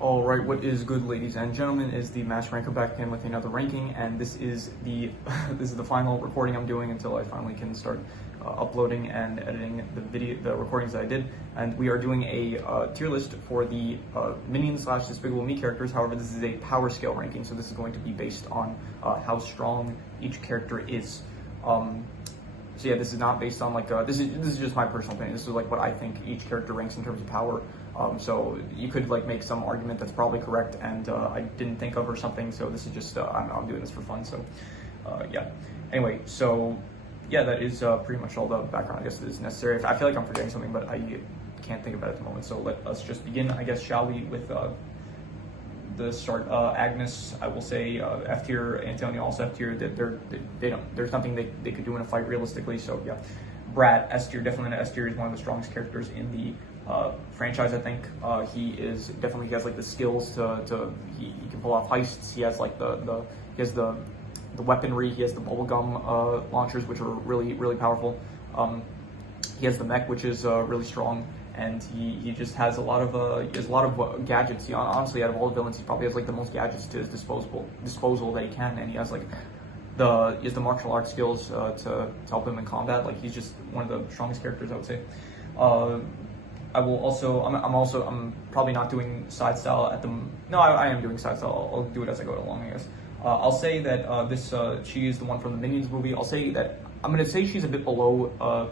All right, what is good, ladies and gentlemen, is the Mass Ranker back again with another ranking, and this is the this is the final recording I'm doing until I finally can start uploading and editing the recordings that I did. And we are doing a tier list for the Minions / Despicable Me characters. However, this is a power scale ranking, so this is going to be based on how strong each character is. So yeah, this is not based on like this is just my personal opinion. This is like what I think each character ranks in terms of power. So you could like make some argument that's probably correct and I didn't think of or something. So this is just I'm doing this for fun. So yeah. Anyway, so yeah, that is pretty much all the background I guess that is necessary. I feel like I'm forgetting something, but I can't think about it at the moment. So let us just begin, I guess, shall we, with the start. Agnes, I will say F tier. Antonio also F tier. There's nothing they could do in a fight realistically. So yeah, Brat S tier, definitely an S tier. He's one of the strongest characters in the franchise. I think he has like the skills to he can pull off heists. He has like the weaponry. He has the bubblegum launchers, which are really powerful. He has the mech, which is really strong. And he just has a lot of gadgets. Honestly, out of all the villains, he probably has like the most gadgets to his disposal that he can, and he has the martial arts skills to help him in combat. Like he's just one of the strongest characters, I would say. I'm probably not doing side style at the. No, I am doing side style. I'll do it as I go along, I guess. I'll say that she is the one from the Minions movie. I'll say that I'm gonna say she's a bit below.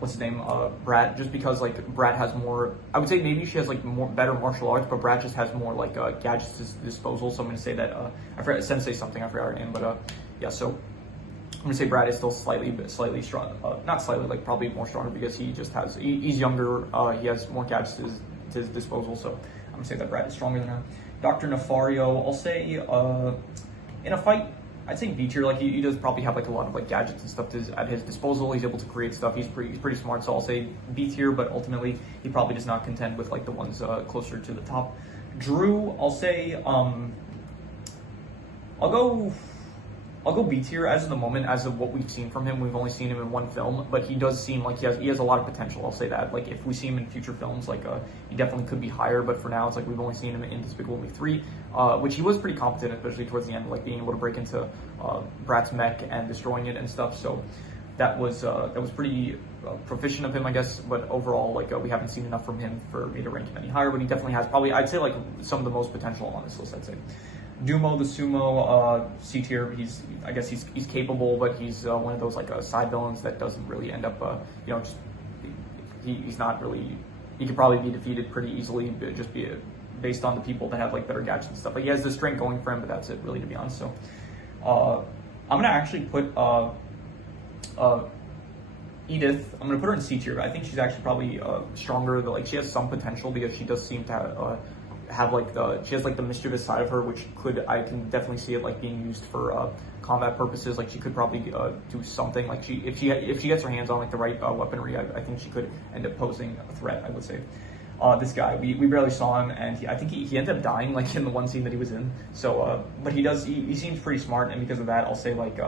What's his name, Brat, just because like Brat has more. I would say maybe she has like better martial arts, but Brat just has more like gadgets to his disposal. So I'm gonna say that I forgot Sensei something. I forgot her name, but yeah. So I'm gonna say Brat is still slightly strong, not slightly, like probably more stronger because he just has he's younger. He has more gadgets to his disposal. So I'm gonna say that Brat is stronger than her. Dr. Nefario, I'll say in a fight, I'd say B tier. Like he does probably have like a lot of like gadgets and stuff at his disposal. He's able to create stuff. He's pretty smart. So I'll say B tier, but ultimately he probably does not contend with like the ones closer to the top. Drew, I'll say I'll go B tier as of the moment, as of what we've seen from him. We've only seen him in one film, but he does seem like he has a lot of potential. I'll say that. Like if we see him in future films, like he definitely could be higher. But for now, it's like we've only seen him in Despicable Me 3, which he was pretty competent, especially towards the end, like being able to break into Brat's mech and destroying it and stuff. So that was pretty proficient of him, I guess. But overall, like we haven't seen enough from him for me to rank him any higher. But he definitely has probably, I'd say, like some of the most potential on this list, I'd say. Dumo the Sumo, C tier. I guess he's capable, but he's one of those like side villains that doesn't really end up, he's not really. He could probably be defeated pretty easily, just based on the people that have like better gadgets and stuff. Like he has the strength going for him, but that's it really, to be honest. So, I'm gonna actually put Edith. I'm gonna put her in C tier. But I think she's actually probably stronger. Like she has some potential because she does seem to she has like the mischievous side of her, which I can definitely see it like being used for combat purposes. Like she could probably do something. Like if she gets her hands on like the right weaponry, I think she could end up posing a threat, I would say. This guy, we barely saw him, and I think he ended up dying like in the one scene that he was in. So, but he seems pretty smart, and because of that, I'll say like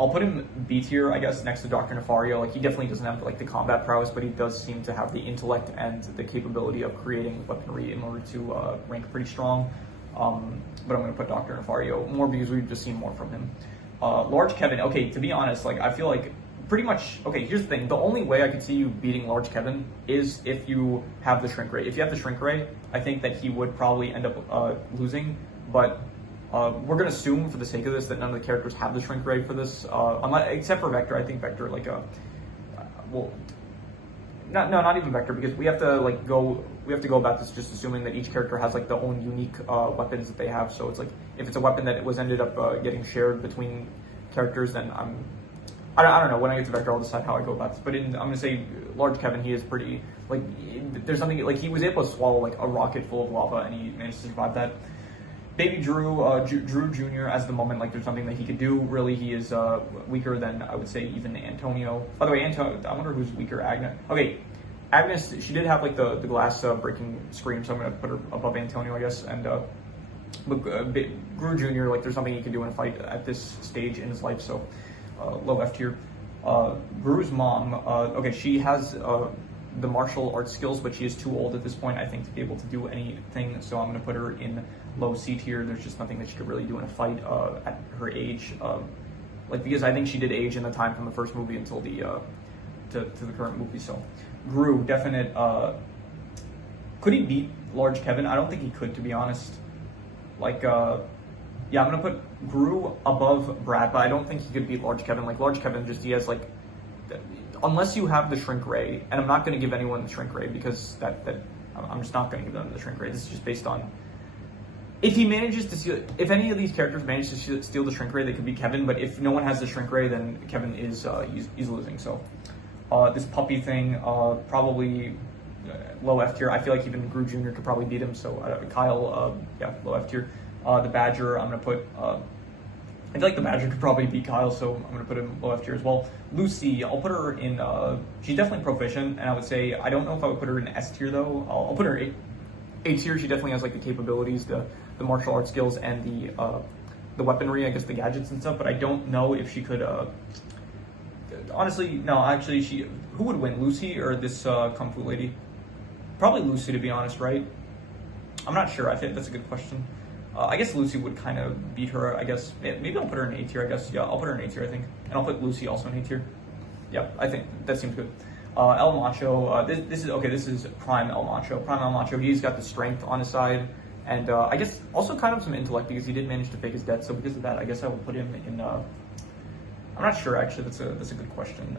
I'll put him B tier, I guess, next to Dr. Nefario. Like he definitely doesn't have like the combat prowess, but he does seem to have the intellect and the capability of creating weaponry in order to rank pretty strong. But I'm gonna put Dr. Nefario more because we've just seen more from him. Large Kevin. Okay, to be honest, like I feel like pretty much. Okay, here's the thing. The only way I could see you beating Large Kevin is if you have the shrink ray. If you have the shrink ray, I think that he would probably end up losing, but. We're gonna assume, for the sake of this, that none of the characters have the shrink ray for this, except for Vector. I think Vector, like, not even Vector, because we have to go about this just assuming that each character has like their own unique weapons that they have. So it's like if it's a weapon that ended up getting shared between characters, then I don't know. When I get to Vector, I'll decide how I go about this. But I'm gonna say Large Kevin, he is pretty like there's something like he was able to swallow like a rocket full of lava, and he managed to survive that. Baby Drew, Drew Jr. as the moment, like there's something that he could do. Really, he is weaker than, I would say, even Antonio. By the way, I wonder who's weaker, Agnes. Okay, Agnes, she did have like the glass breaking scream, so I'm gonna put her above Antonio, I guess. And but Drew Jr., like there's something he can do in a fight at this stage in his life, so low F tier. Gru's mom, okay, she has the martial arts skills, but she is too old at this point, I think, to be able to do anything. So I'm going to put her in low C tier. There's just nothing that she could really do in a fight at her age, because I think she did age in the time from the first movie until the to the current movie. So Gru, definite. Could he beat Large Kevin? I don't think he could, to be honest. Yeah, I'm gonna put Gru above Brad, but I don't think he could beat Large Kevin. Like Large Kevin, he has unless you have the Shrink Ray, and I'm not gonna give anyone the Shrink Ray because I'm just not gonna give them the Shrink Ray. This is just based on if he manages to steal. If any of these characters manage to steal the Shrink Ray, they could beat Kevin. But if no one has the Shrink Ray, then Kevin is he's losing. So this puppy thing, probably low F tier. I feel like even Gru Jr. could probably beat him. So Kyle, yeah, low F tier. The Badger, I'm gonna put. I feel like the Badger could probably beat Kyle, so I'm gonna put him low F tier as well. Lucy, I'll put her in. She's definitely proficient, and I would say I don't know if I would put her in S tier though. I'll put her A tier. She definitely has like the capabilities, the martial arts skills, and the weaponry, I guess the gadgets and stuff. But I don't know if she could. Honestly, no. Actually, who would win, Lucy or this Kung Fu lady? Probably Lucy, to be honest, right? I'm not sure. I think that's a good question. I guess Lucy would kind of beat her, I guess. Maybe I'll put her in A tier, I guess. Yeah, I'll put her in A tier, I think. And I'll put Lucy also in A tier. Yeah, I think that seems good. El Macho, this is Prime El Macho. Prime El Macho, he's got the strength on his side. And I guess also kind of some intellect because he did manage to fake his death. So because of that, I guess I will put him in, I'm not sure, actually. That's a good question.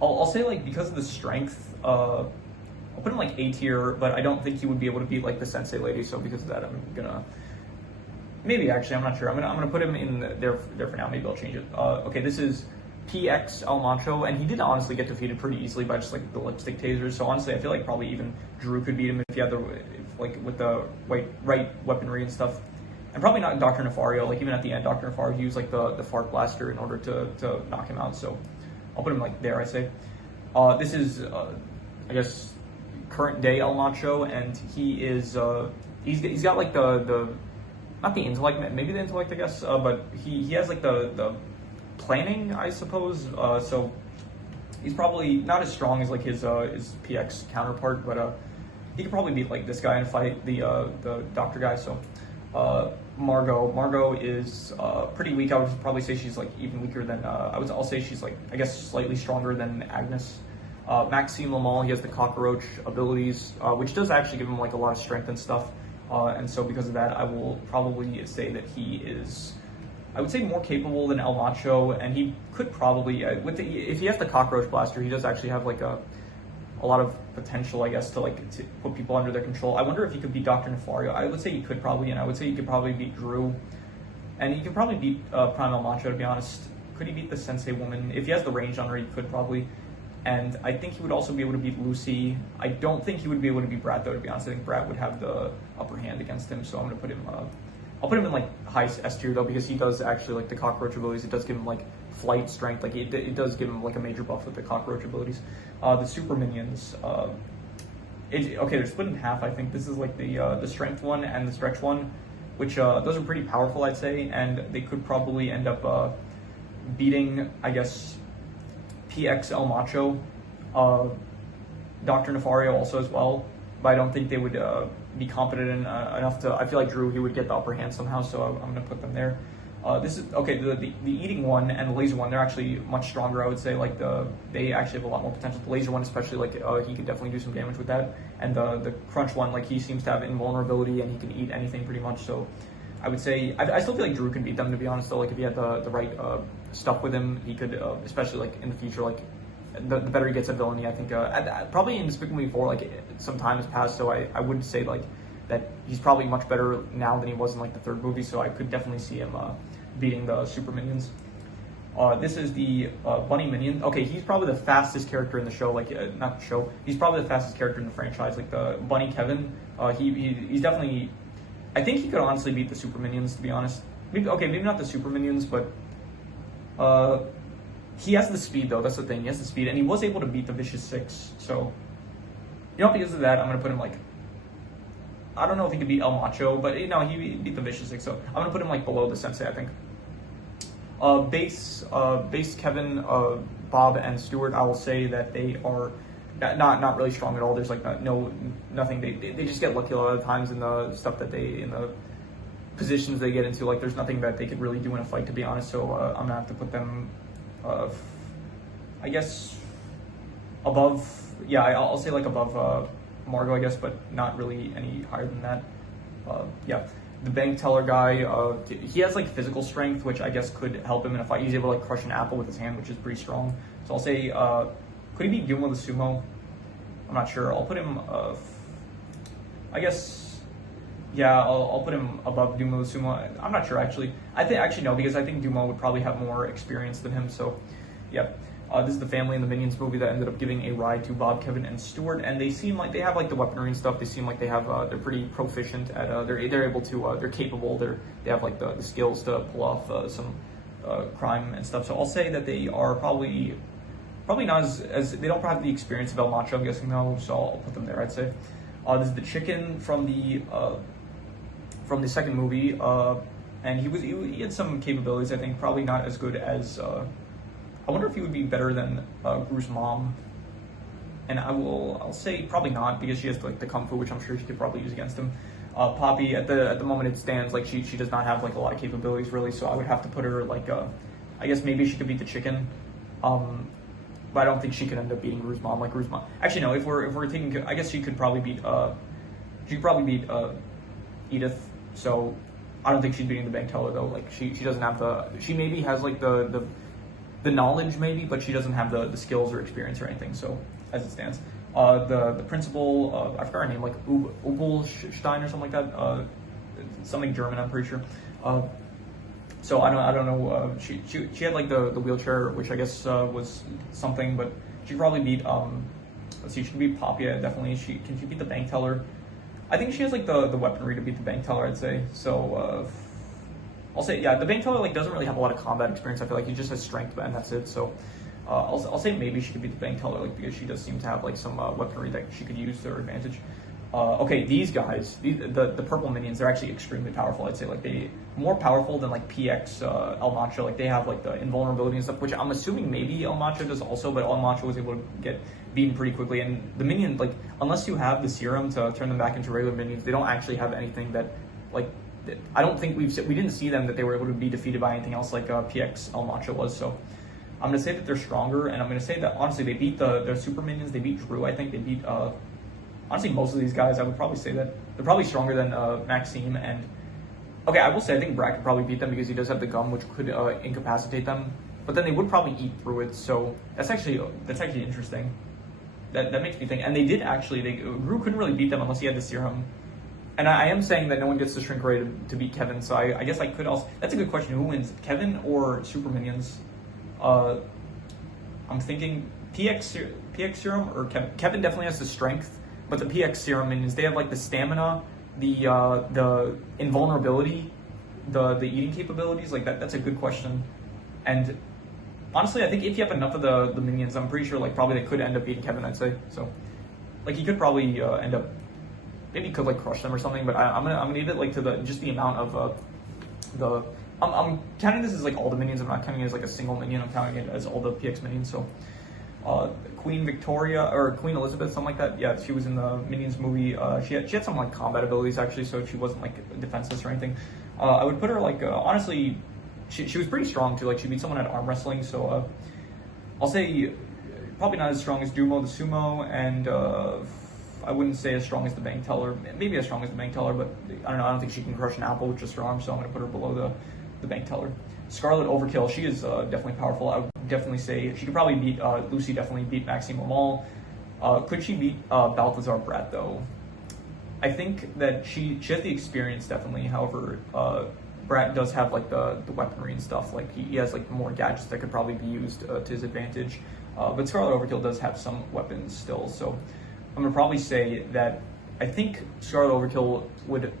I'll say, like, because of the strength, I'll put him like A tier, but I don't think he would be able to beat like the Sensei lady. So because of that, I'm gonna maybe actually I'm not sure. I'm gonna put him in there for now. Maybe I'll change it. Okay, this is PX El Macho, and he did honestly get defeated pretty easily by just like the lipstick tasers. So honestly, I feel like probably even Drew could beat him if he had with the right weaponry and stuff. And probably not Dr. Nefario. Like even at the end, Dr. Nefario used like the fart blaster in order to knock him out. So I'll put him like there. I say. This is I guess current day El Macho, and he is he's got like the not the intellect, maybe the intellect, I guess, but he has like the planning, I suppose. So he's probably not as strong as like his PX counterpart, but he could probably beat like this guy in a fight, the doctor guy. So Margot is pretty weak. I would probably say she's like even weaker than I'll say she's like, I guess, slightly stronger than Agnes. Maxime Lamal, he has the cockroach abilities, which does actually give him like a lot of strength and stuff. And so because of that, I will probably say that he is, I would say, more capable than El Macho, and he could probably, if he has the cockroach blaster, he does actually have like a lot of potential, I guess, to put people under their control. I wonder if he could beat Dr. Nefario. I would say he could probably, and I would say he could probably beat Drew, and he could probably beat Prime El Macho, to be honest. Could he beat the Sensei woman? If he has the range on her, he could probably. And I think he would also be able to beat Lucy. I don't think he would be able to beat Brad, though, to be honest. I think Brad would have the upper hand against him, so I'm going to put him, I'll put him in like high S tier, though, because he does actually like the cockroach abilities. It does give him like flight strength. Like it does give him like a major buff with the cockroach abilities. The super minions, okay, they're split in half. I think this is like the strength one and the stretch one, which those are pretty powerful, I'd say, and they could probably end up beating, I guess, PX El Macho, Dr. Nefario also as well, but I don't think they would be competent enough to. I feel like Drew, he would get the upper hand somehow, so I'm going to put them there. This is okay. The eating one and the laser one, they're actually much stronger. I would say they actually have a lot more potential. The laser one, especially, he could definitely do some damage with that. And the crunch one, like he seems to have invulnerability and he can eat anything pretty much. So I would say I still feel like Drew could beat them, to be honest. Though, like if he had the right stuff with him, he could, especially like in the future, like the better he gets at villainy. I think probably in Despicable Me 4, like some time has passed, so I would say like that he's probably much better now than he was in like the third movie. So I could definitely see him beating the super minions. This is the bunny minion. Okay, he's probably the fastest character in the show. Not the show. He's probably the fastest character in the franchise. Like the bunny Kevin. He's definitely. I think he could honestly beat the super minions, to be honest. Maybe not the super minions, but he has the speed, though. That's the thing. He has the speed, and he was able to beat the Vicious Six. So, because of that, I'm gonna put him like. I don't know if he could beat El Macho, but he beat the Vicious Six. So I'm gonna put him like below the Sensei, I think. Base Kevin. Bob and Stewart, I will say that they are not really strong at all. There's like nothing. They just get lucky a lot of times in the stuff that in the positions they get into. Like there's nothing that they could really do in a fight, to be honest. So I'm gonna have to put them, I guess, above. Yeah, I'll say like above Margot, I guess, but not really any higher than that. Yeah. The bank teller guy, he has like physical strength, which I guess could help him in a fight. He's able to like crush an apple with his hand, which is pretty strong. So I'll say, could he beat Duma the sumo? I'm not sure. I'll put him, I guess, yeah, I'll put him above Duma the sumo. I'm not sure actually. I think actually no, because I think Duma would probably have more experience than him. So, yeah. This is the family in the Minions movie that ended up giving a ride to Bob, Kevin, and Stewart, and they seem like they have like the weaponry and stuff. They seem like they have they're pretty proficient at they're able to they're capable. They have like the skills to pull off some crime and stuff. So I'll say that they are probably not as they don't have the experience of El Macho, I'm guessing though. So I'll put them there. I'd say this is the chicken from the second movie, and he had some capabilities. I think probably not as good as. I wonder if he would be better than Gru's mom, and I'll say probably not, because she has like the kung fu, which I'm sure she could probably use against him. Poppy at the moment it stands, like she does not have like a lot of capabilities really, so I would have to put her like I guess maybe she could beat the chicken, but I don't think she could end up beating Gru's mom. Like Gru's mom, actually no, if we're taking, I guess she could probably beat Edith. So I don't think she's beating the bank teller though. Like she doesn't have she maybe has like the knowledge maybe, but she doesn't have the skills or experience or anything. So as it stands, the principal, I forgot her name, like Ubelstein or something like that, something German, I'm pretty sure. So I don't know. She had like the wheelchair, which I guess was something, but she probably beat. Let's see, she could beat Papia definitely. Can she beat the bank teller? I think she has like the weaponry to beat the bank teller, I'd say. So. I'll say, yeah, the bank teller like doesn't really have a lot of combat experience. I feel like he just has strength, and that's it. So I'll say maybe she could be the bank teller, like because she does seem to have like some weaponry that she could use to her advantage. Okay, these guys, the purple minions, they're actually extremely powerful. I'd say like they more powerful than like PX El Macho. Like they have like the invulnerability and stuff, which I'm assuming maybe El Macho does also, but El Macho was able to get beaten pretty quickly. And the minion, like unless you have the serum to turn them back into regular minions, they don't actually have anything that like. I don't think we didn't see them that they were able to be defeated by anything else like PX El Macho was. So I'm going to say that they're stronger, and I'm going to say that honestly they beat their super minions. They beat Drew. I think they beat honestly most of these guys. I would probably say that they're probably stronger than Maxime. And okay, I will say I think Brad could probably beat them because he does have the gum, which could incapacitate them. But then they would probably eat through it. So that's actually interesting. That makes me think. And they did actually. Drew couldn't really beat them unless he had the serum. And I am saying that no one gets the shrink ray to beat Kevin, so I guess I could also. That's a good question. Who wins, Kevin or Super Minions? I'm thinking PX serum or Kevin. Kevin definitely has the strength, but the PX serum minions, they have like the stamina, the invulnerability, the eating capabilities. Like that's a good question. And honestly, I think if you have enough of the minions, I'm pretty sure like probably they could end up beating Kevin. I'd say so. Like he could probably end up. Maybe you could like crush them or something, but I'm gonna leave it like to the amount of I'm counting this as like all the minions. I'm not counting it as like a single minion. I'm counting it as all the PX minions. So Queen Victoria or Queen Elizabeth, something like that. Yeah, she was in the Minions movie. She had some like combat abilities actually, so she wasn't like defenseless or anything. I would put her like honestly, she was pretty strong too. Like she beat someone at arm wrestling. So I'll say probably not as strong as Dumo the Sumo, and I wouldn't say as strong as the bank teller. Maybe as strong as the bank teller, but I don't know. I don't think she can crush an apple with just her arm, so I'm going to put her below the bank teller. Scarlet Overkill, she is definitely powerful. I would definitely say she could probably beat Lucy. Definitely beat Maxime Lamal. Could she beat Balthazar Brat though? I think that she has the experience definitely. However, Brat does have like the weaponry and stuff. Like he has like more gadgets that could probably be used to his advantage. But Scarlet Overkill does have some weapons still, so. I'm gonna probably say that I think Scarlet Overkill would.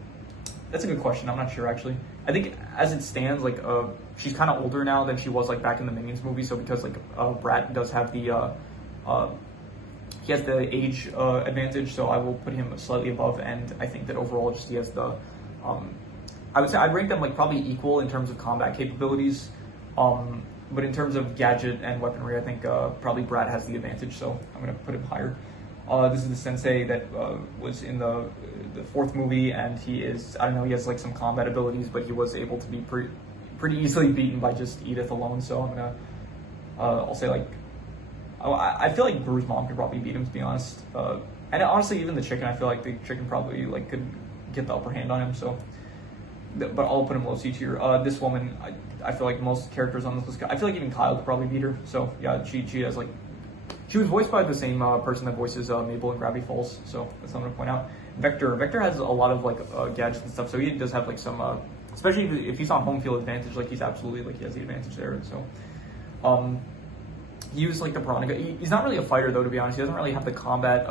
That's a good question. I'm not sure actually. I think as it stands, like she's kind of older now than she was like back in the Minions movie. So because like Brat does have the he has the age advantage, so I will put him slightly above. And I think that overall, just he has the. I would say I'd rank them like probably equal in terms of combat capabilities. but in terms of gadget and weaponry, I think probably Brad has the advantage, so I'm gonna put him higher. This is the sensei that was in the fourth movie, and he is, I don't know, he has like some combat abilities, but he was able to be pretty easily beaten by just Edith alone. So I'm gonna, I'll say like, I feel like Guru's mom could probably beat him, to be honest. And honestly, even the chicken, I feel like the chicken probably like could get the upper hand on him. So, but I'll put him low C tier. This woman, I feel like most characters on this list, I feel like even Kyle could probably beat her. So yeah, she has like, she was voiced by the same person that voices Mabel in Gravity Falls. So that's what I'm gonna point out. Vector has a lot of like gadgets and stuff. So he does have like some, especially if he's on home field advantage, like he's absolutely like he has the advantage there. And so, he used like the piranha. He's not really a fighter though, to be honest. He doesn't really have the combat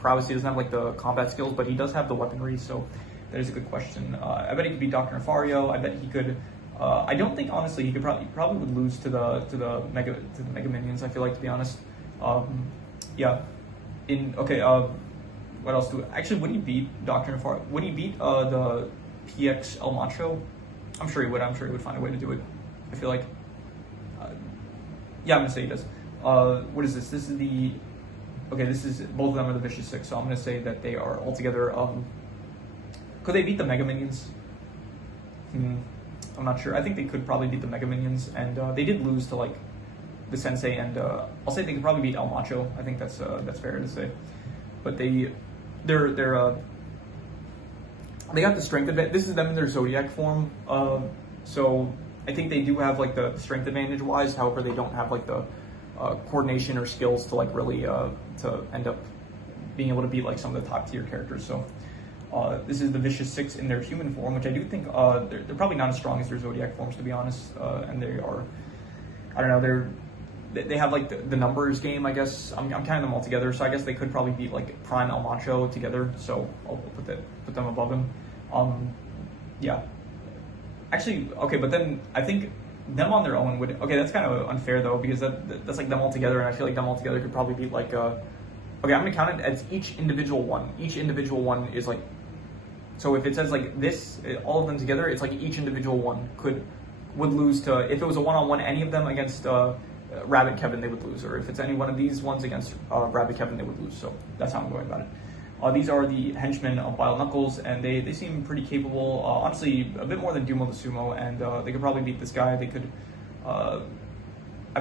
prowess. He doesn't have like the combat skills, but he does have the weaponry. So that is a good question. I bet he could beat Dr. Nefario. I bet he could. I don't think honestly he could probably would lose to the Mega Minions. I feel like, to be honest. Yeah. What else actually, would he beat Dr. Nefario? Would he beat the PX El Macho? I'm sure he would. I'm sure he would find a way to do it. I feel like. Yeah, I'm gonna say he does. What is this? This is the. Okay, this is, both of them are the Vicious Six, so I'm gonna say that they are all together. Could they beat the Mega Minions? I'm not sure. I think they could probably beat the Mega Minions, and they did lose to like the Sensei, and I'll say they could probably beat El Macho. I think that's fair to say. But they got the strength advantage. This is them in their Zodiac form. So I think they do have like the strength advantage wise. However, they don't have like the coordination or skills to like really to end up being able to beat like some of the top tier characters. So this is the Vicious Six in their human form, which I do think they're probably not as strong as their Zodiac forms, to be honest. And they are, I don't know, they have like the numbers game, I guess. I'm counting them all together, so I guess they could probably beat like Prime El Macho together. So I'll put them above him. Yeah. Actually, okay, but then I think them on their own would, okay, that's kind of unfair though, because that's like them all together, and I feel like them all together could probably beat like okay, I'm gonna count it as each individual one. Each individual one is like, so if it says like this, all of them together, it's like each individual one would lose to, if it was a one-on-one, any of them against Rabbit Kevin, they would lose, or if it's any one of these ones against Rabbit Kevin, they would lose. So that's how I'm going about it. These are the henchmen of Wild Knuckles, and they seem pretty capable. Honestly, a bit more than Dumo the Sumo, and they could probably beat this guy. They could. I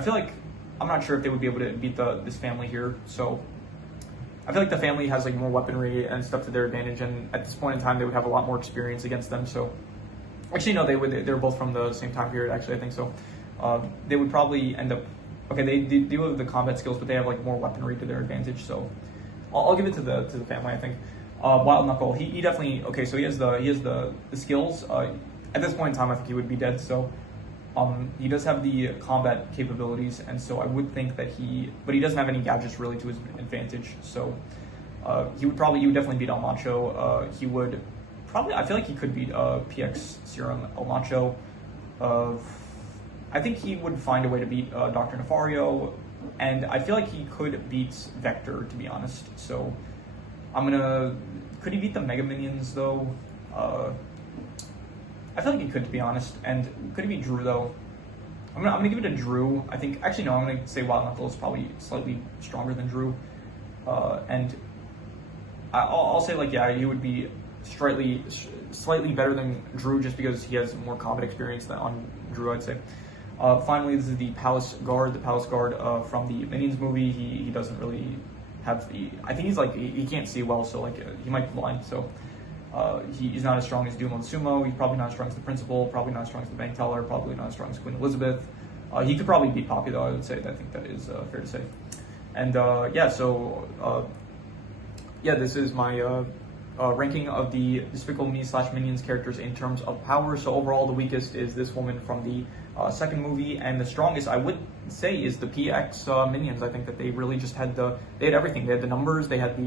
feel like, I'm not sure if they would be able to beat this family here. So I feel like the family has like more weaponry and stuff to their advantage, and at this point in time, they would have a lot more experience against them. So actually, no, they would. They're both from the same time period. Actually, I think so. They would probably end up. Okay, they do have the combat skills, but they have like more weaponry to their advantage. So I'll give it to the family, I think. Wild Knuckle, he definitely, okay, so he has the skills. At this point in time, I think he would be dead. So he does have the combat capabilities, and so I would think that but he doesn't have any gadgets really to his advantage. So he would definitely beat El Macho. He would probably, I feel like he could beat PX Serum El Macho. I think he would find a way to beat Dr. Nefario. And I feel like he could beat Vector, to be honest. So could he beat the Mega Minions though? I feel like he could, to be honest. And could he beat Drew though? I'm gonna give it to Drew. I think, actually no, I'm gonna say Wild Knuckle is probably slightly stronger than Drew. And I'll say like, yeah, he would be slightly better than Drew just because he has more combat experience than on Drew, I'd say. Finally, this is the Palace Guard. The Palace Guard from the Minions movie. He doesn't really have I think he's like, he can't see well, so like he might be blind. So he's not as strong as Dumo the Sumo. He's probably not as strong as the Principal. Probably not as strong as the Bank Teller. Probably not as strong as Queen Elizabeth. He could probably beat Poppy though, I would say. I think that is fair to say. And yeah, so yeah, this is my ranking of the Despicable Me / Minions characters in terms of power. So overall, the weakest is this woman from the second movie, and the strongest, I would say, is the PX Minions. I think that they really just had they had everything. They had the numbers, they had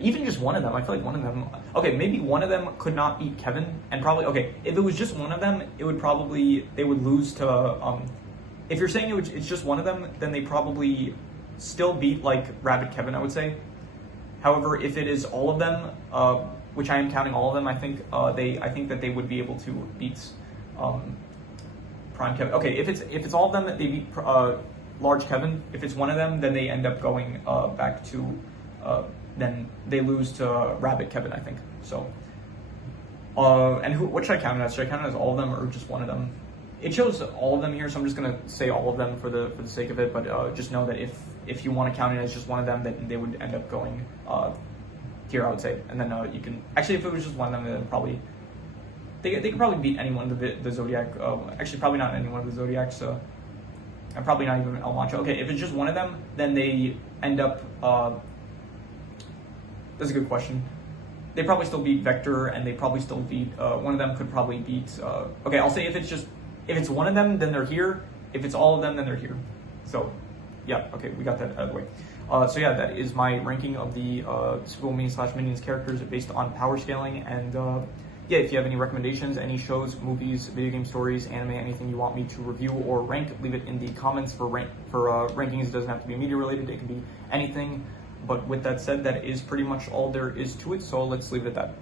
even just one of them, I feel like one of them, okay, maybe one of them could not beat Kevin, and probably, okay, if it was just one of them, they would lose to, if you're saying it's just one of them, then they probably still beat, like, Rabbit Kevin, I would say. However, if it is all of them, which I am counting all of them, I think that they would be able to beat Prime Kevin. Okay, if it's all of them, they beat Large Kevin. If it's one of them, then they end up going back to then they lose to Rabbit Kevin, I think. So and what should I count it as? Should I count it as all of them or just one of them? It shows all of them here, so I'm just gonna say all of them for the sake of it. But just know that if you want to count it as just one of them, then they would end up going here, I would say. And then you can actually, if it was just one of them, then probably they could probably beat anyone of the Zodiac. Actually, probably not anyone of the Zodiacs. And probably not even El Macho. Okay, if it's just one of them, then they end up. That's a good question. They probably still beat Vector, and they probably still beat one of them. Could probably beat. Okay, I'll say if it's one of them, then they're here. If it's all of them, then they're here. So, yeah, okay, we got that out of the way. So yeah, that is my ranking of the Despicable Me / Minions characters based on power scaling. And yeah, if you have any recommendations, any shows, movies, video game stories, anime, anything you want me to review or rank, leave it in the comments for rankings. It doesn't have to be media related. It can be anything. But with that said, that is pretty much all there is to it. So let's leave it at that.